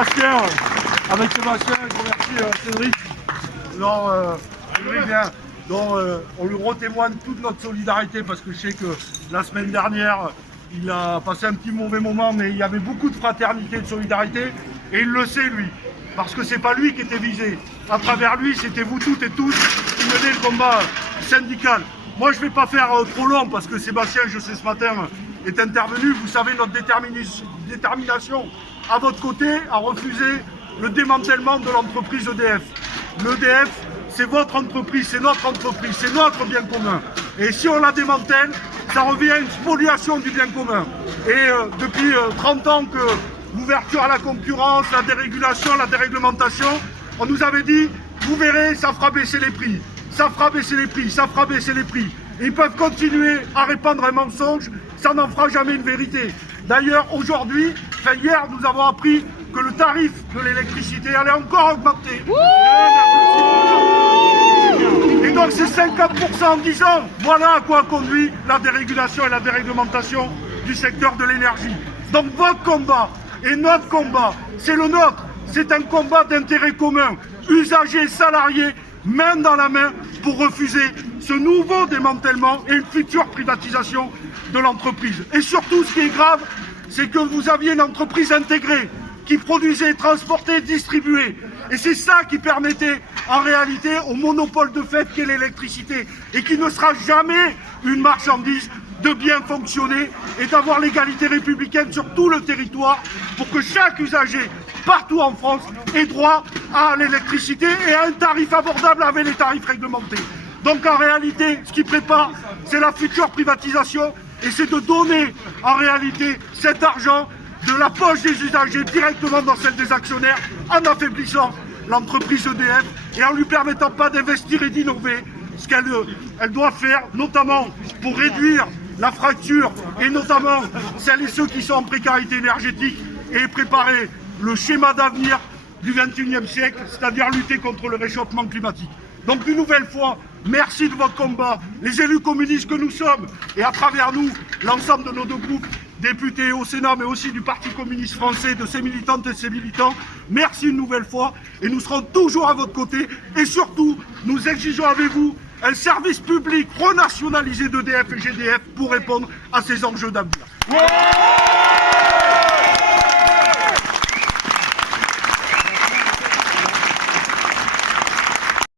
Sébastien, je remercie Cédric. On lui retémoigne toute notre solidarité parce que je sais que la semaine dernière, il a passé un petit mauvais moment, mais il y avait beaucoup de fraternité et de solidarité, et il le sait lui, parce que c'est pas lui qui était visé. À travers lui, c'était vous toutes et tous qui menez le combat syndical. Moi, je ne vais pas faire trop long parce que Sébastien, je sais ce matin, est intervenu. Vous savez notre détermination à votre côté à refuser le démantèlement de l'entreprise EDF. L'EDF, c'est votre entreprise, c'est notre entreprise, c'est notre bien commun. Et si on la démantèle, ça revient à une spoliation du bien commun. Et depuis 30 ans que l'ouverture à la concurrence, la dérégulation, la déréglementation, on nous avait dit, vous verrez, ça fera baisser les prix. Ça fera baisser les prix, ça fera baisser les prix. Et ils peuvent continuer à répandre un mensonge, ça n'en fera jamais une vérité. D'ailleurs, aujourd'hui, hier, nous avons appris que le tarif de l'électricité allait encore augmenter. Et donc c'est 50% en 10 ans. Voilà à quoi conduit la dérégulation et la déréglementation du secteur de l'énergie. Donc votre combat et notre combat, c'est le nôtre. C'est un combat d'intérêt commun. Usagers, salariés, main dans la main pour refuser ce nouveau démantèlement et une future privatisation de l'entreprise. Et surtout, ce qui est grave, c'est que vous aviez une entreprise intégrée qui produisait, transportait, distribuait. Et c'est ça qui permettait en réalité au monopole de fait qu'est l'électricité et qui ne sera jamais une marchandise de bien fonctionner et d'avoir l'égalité républicaine sur tout le territoire pour que chaque usager partout en France ait droit à l'électricité et à un tarif abordable avec les tarifs réglementés. Donc en réalité, ce qui prépare, c'est la future privatisation et c'est de donner en réalité cet argent de la poche des usagers directement dans celle des actionnaires en affaiblissant l'entreprise EDF et en lui permettant pas d'investir et d'innover ce qu'elle doit faire, notamment pour réduire la fracture et notamment celles et ceux qui sont en précarité énergétique et préparer le schéma d'avenir du XXIe siècle, c'est-à-dire lutter contre le réchauffement climatique. Donc une nouvelle fois, merci de votre combat, les élus communistes que nous sommes, et à travers nous, l'ensemble de nos deux groupes, députés au Sénat, mais aussi du Parti communiste français, de ses militantes et ses militants. Merci une nouvelle fois, et nous serons toujours à votre côté, et surtout, nous exigeons avec vous un service public renationalisé d'EDF et GDF pour répondre à ces enjeux d'avenir.